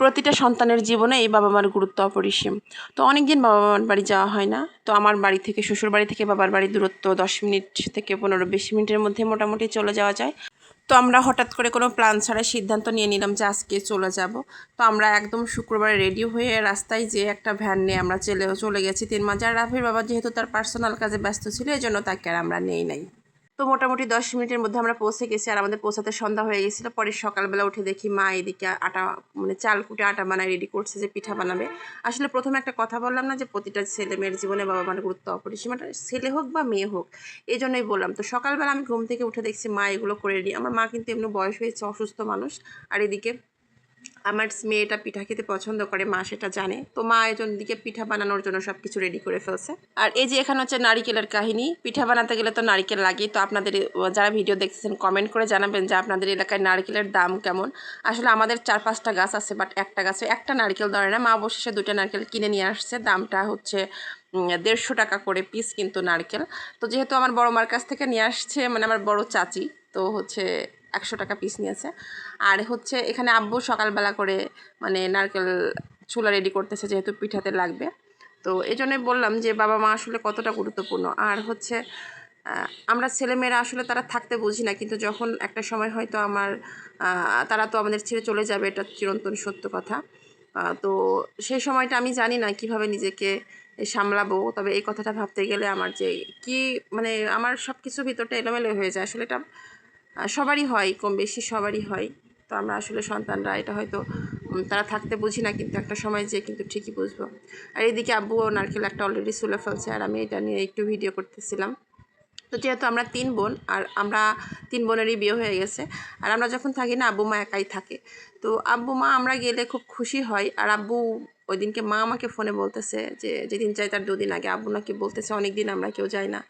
প্রতিটা সন্তানের জীবনে এই বাবা মার গুরুত্ব অপরিসীম। তো অনেক দিন বাবা মার বাড়ি যাওয়া হয় না। তো আমার বাড়ি থেকে শ্বশুর বাড়ি থেকে বাবার বাড়ির দূরত্ব 10 মিনিট থেকে 15-20 মিনিটের মধ্যে মোটামুটি চলে যাওয়া যায়। তো আমরা হঠাৎ করে কোনো প্ল্যান ছাড়াই সিদ্ধান্ত নিয়ে নিলাম যে আজকে চলে যাব। তো আমরা একদম শুক্রবারে রেডি হয়ে রাস্তায় যে একটা ভ্যান নিয়ে আমরা চলে গেছি 3 মাজার। রাফির বাবা যেহেতু তার পার্সোনাল কাজে ব্যস্ত ছিল, এই জন্য তাকে আর আমরা নেই নাই। তো মোটামুটি 10 মিনিটের মধ্যে আমরা পৌঁছে গেছি, আর আমাদের পৌঁছাতে সন্ধ্যা হয়ে গেছিলো। পরে সকালবেলা উঠে দেখি মা এদিকে আটা মানে চাল কুটে আটা বানায় রেডি করছে যে পিঠা বানাবে। আসলে প্রথমে একটা কথা বললাম না যে প্রতিটা ছেলে মেয়ের জীবনে বাবা মার গুরুত্ব অপরিসীম, ছেলে হোক বা মেয়ে হোক, এই জন্যই বললাম। তো সকালবেলা আমি ঘুম থেকে উঠে দেখছি মা এগুলো করে রেডি। আমার মা কিন্তু এমনি বয়স হয়েছে, অসুস্থ মানুষ, আর এদিকে আমার মেয়েটা পিঠা খেতে পছন্দ করে, মা সেটা জানে। তো মা এজন দিকে পিঠা বানানোর জন্য সব কিছু রেডি করে ফেলছে। আর এই যে এখানে হচ্ছে নারিকেলের কাহিনী। পিঠা বানাতে গেলে তো নারিকেল লাগে। তো আপনাদের যারা ভিডিও দেখতেছেন কমেন্ট করে জানাবেন যে আপনাদের এলাকায় নারিকেলের দাম কেমন। আসলে আমাদের 4-5টা গাছ আছে, বাট একটা গাছে একটা নারকেল ধরে না। মা অবশেষে 2টা নারকেল কিনে নিয়ে আসছে। দামটা হচ্ছে 150 টাকা করে পিস কিন্তু নারকেল। তো যেহেতু আমার বড় মার কাছ থেকে নিয়ে আসছে, মানে আমার বড় চাচি, তো হচ্ছে 100 টাকা পিস নিয়েছে। আর হচ্ছে এখানে আব্বু সকালবেলা করে মানে নারকেল চুলা রেডি করতেছে, যেহেতু পিঠাতে লাগবে। তো এই জন্যই বললাম যে বাবা মা আসলে কতটা গুরুত্বপূর্ণ। আর হচ্ছে আমরা ছেলেমেয়েরা আসলে তারা থাকতে বুঝি না, কিন্তু যখন একটা সময় হয়তো তারা তো আমাদের ছেড়ে চলে যাবে, এটা চিরন্তন সত্য কথা। তো সেই সময়টা আমি জানি না কিভাবে নিজেকে সামলাবো। তবে এই কথাটা ভাবতে গেলে আমার যে কি মানে আমার সব কিছু ভিতরটা এলোমেলো হয়ে যায়। আসলে এটা সবারই হয়, কম বেশি সবারই হয়। তো আমরা আসলে সন্তানরা এটা হয়তো তারা থাকতে বুঝি না, কিন্তু একটা সময় যে কিন্তু ঠিকই বুঝবো। আর এদিকে আব্বু ও নারকেল একটা অলরেডি ছুলে ফেলছে, আর আমি এটা নিয়ে একটু ভিডিও করতেছিলাম। তো যেহেতু আমরা 3 বোন, আর আমরা 3 বোনেরই বিয়ে হয়ে গেছে, আর আমরা যখন থাকি না আব্বু মা একাই থাকে। তো আব্বু মা আমরা গেলে খুব খুশি হয়। আর আব্বু ওই দিনকে মা আমাকে ফোনে বলতেছে যে যেদিন যাই তার 2 দিন আগে আব্বু নাকি বলতেছে অনেক দিন আমরা কেউ যাই না।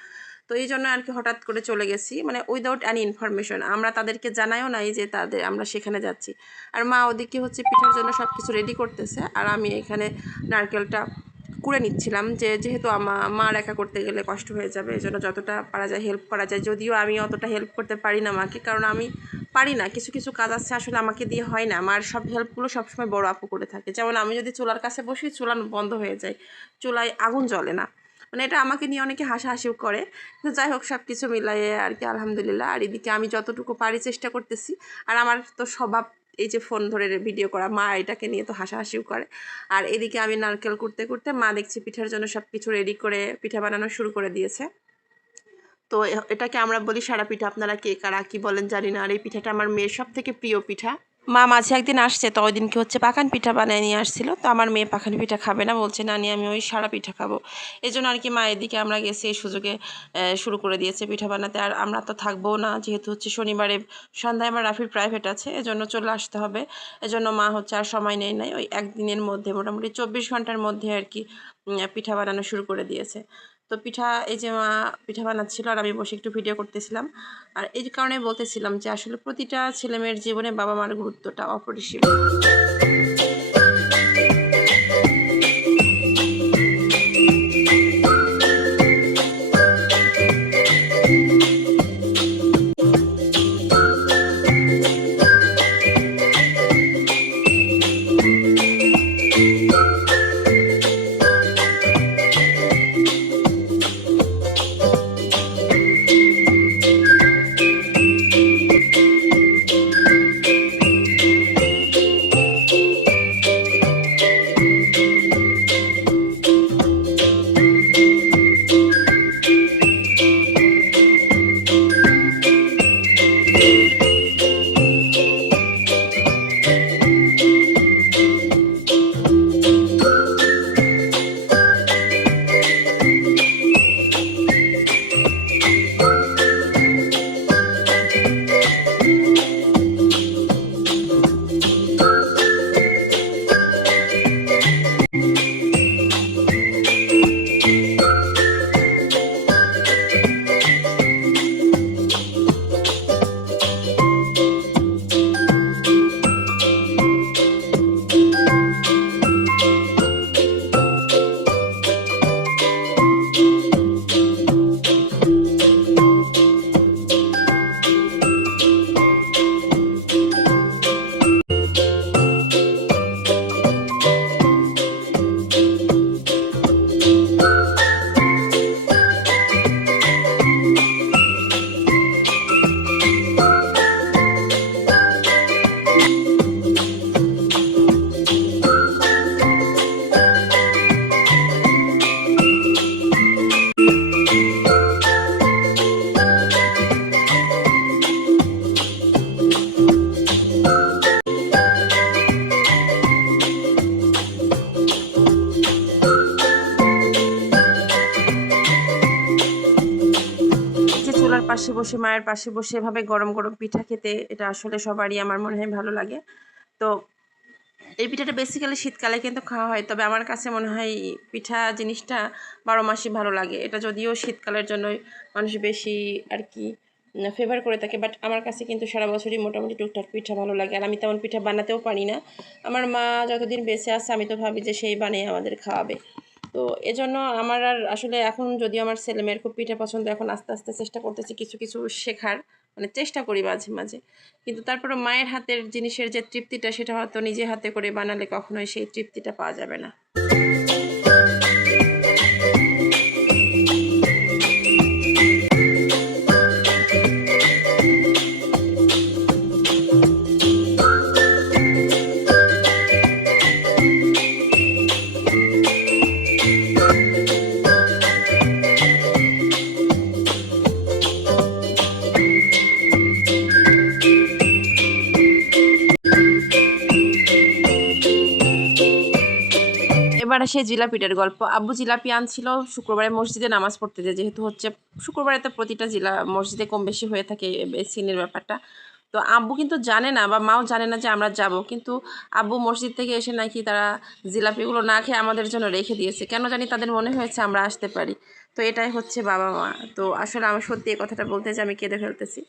তো এই জন্য আর কি হঠাৎ করে চলে গেছি, মানে উইদাউট অ্যানি ইনফরমেশন। আমরা তাদেরকে জানাইও নাই যে আমরা সেখানে যাচ্ছি। আর মা ওদিকে হচ্ছে পিঠার জন্য সব কিছু রেডি করতেছে, আর আমি এখানে নারকেলটা কুড়ে নিচ্ছিলাম। যেহেতু মার একা করতে গেলে কষ্ট হয়ে যাবে, এই জন্য যতটা পারা যায় হেল্প করা যায়। যদিও আমি অতটা হেল্প করতে পারি না মাকে, কারণ আমি পারি না, কিছু কিছু কাজ আছে আসলে আমাকে দিয়ে হয় না। মার সব হেল্পগুলো সবসময় বড় আপু করে থাকে। যেমন আমি যদি চুলার কাছে বসি, চুলা বন্ধ হয়ে যায়, চুলায় আগুন জ্বলে না। মানে এটা আমাকে নিয়ে অনেকে হাসাহাসিও করে, কিন্তু যাই হোক সব কিছু মিলাইয়ে আর কি আলহামদুলিল্লাহ। আর এদিকে আমি যতটুকু পারি চেষ্টা করতেছি। আর আমার তো স্বভাব এই যে ফোন ধরে ভিডিও করা, মা এটাকে নিয়ে তো হাসাহাসিও করে। আর এদিকে আমি নারকেল কুটতে কুটতে মা দেখছি পিঠার জন্য সব কিছু রেডি করে পিঠা বানানো শুরু করে দিয়েছে। তো এটাকে আমরা বলি সারা পিঠা, আপনারা কে কারা কী বলেন জানি না। আর এই পিঠাটা আমার মেয়ের সব থেকে প্রিয় পিঠা। মা মাঝে একদিন আসছে, তো ওই দিনকে হচ্ছে পাখান পিঠা বানিয়ে নিয়ে আসছিল। তো আমার মেয়ে পাখান পিঠা খাবে না, বলছে না নিয়ে আমি ওই সারা পিঠা খাবো। এই জন্য আর কি মা এদিকে আমরা গেছি, এই সুযোগে শুরু করে দিয়েছে পিঠা বানাতে। আর আমরা তো থাকবো না, যেহেতু হচ্ছে শনিবারে সন্ধ্যায় আমার রাফির প্রাইভেট আছে, এজন্য চলে আসতে হবে। এজন্য মা হচ্ছে আর সময় নেই ওই একদিনের মধ্যে মোটামুটি 24 ঘন্টার মধ্যে আর কি পিঠা বানানো শুরু করে দিয়েছে। তো এই যে মা পিঠা বানাচ্ছিল, আর আমি বসে একটু ভিডিও করতেছিলাম। আর এই কারণে বলতেছিলাম যে আসলে প্রতিটা ছেলেমেয়ের জীবনে বাবা মার গুরুত্বটা অপরিসীম। পাশে বসে মায়ের পাশে বসে এভাবে গরম গরম পিঠা খেতে এটা আসলে সবারই আমার মনে হয় ভালো লাগে। তো এই পিঠাটা বেসিক্যালি শীতকালে কিন্তু খাওয়া হয়, তবে আমার কাছে মনে হয় পিঠা জিনিসটা 12 মাসই ভালো লাগে। এটা যদিও শীতকালের জন্যই মানুষ বেশি আর কি ফেভার করে থাকে, বাট আমার কাছে কিন্তু সারা বছরই মোটামুটি টুকটাক পিঠা ভালো লাগে। আর আমি তেমন পিঠা বানাতেও পারি না। আমার মা যতদিন বেঁচে আছে আমি তো ভাবি যে সেই বানিয়ে আমাদের খাওয়াবে। তো এজন্য আমার আর আসলে এখন যদিও আমার ছেলেমেয়ের খুব পিঠা পছন্দ, এখন আস্তে আস্তে চেষ্টা করতেছি কিছু কিছু শেখার, মানে চেষ্টা করি মাঝে মাঝে। কিন্তু তারপরে মায়ের হাতের জিনিসের যে তৃপ্তিটা সেটা হয়তো নিজে হাতে করে বানালে কখনোই সেই তৃপ্তিটা পাওয়া যাবে না। এবার আসে জিলাপিটার গল্প। আব্বু জিলাপি আনছিল শুক্রবারে মসজিদে নামাজ পড়তে, যেহেতু হচ্ছে শুক্রবারে তো প্রতিটা মসজিদে কম বেশি হয়ে থাকে সিনের ব্যাপারটা। তো আব্বু কিন্তু জানে না বা মাও জানে না যে আমরা যাব, কিন্তু আব্বু মসজিদ থেকে এসে নাকি তারা জিলাপিগুলো না খেয়ে আমাদের জন্য রেখে দিয়েছে। কেন জানি তাদের মনে হয়েছে আমরা আসতে পারি। তো এটাই হচ্ছে বাবা মা। তো আসলে আমি সত্যি এই কথাটা বলতে যে আমি কেঁদে ফেলতেছি।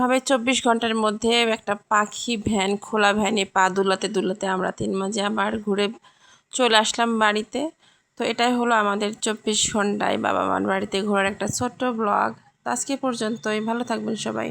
এভাবে 24 ঘন্টার মধ্যে একটা পাখি ভ্যান, খোলা ভ্যানে পা দুলাতে দুলাতে আমরা 3 মাঝে আবার ঘুরে চলে আসলাম বাড়িতে। তো এটাই হলো আমাদের 24 ঘন্টায় বাবা মার বাড়িতে ঘোরার একটা ছোট্ট ব্লগ। তো আজকে পর্যন্তই, ভালো থাকবেন সবাই।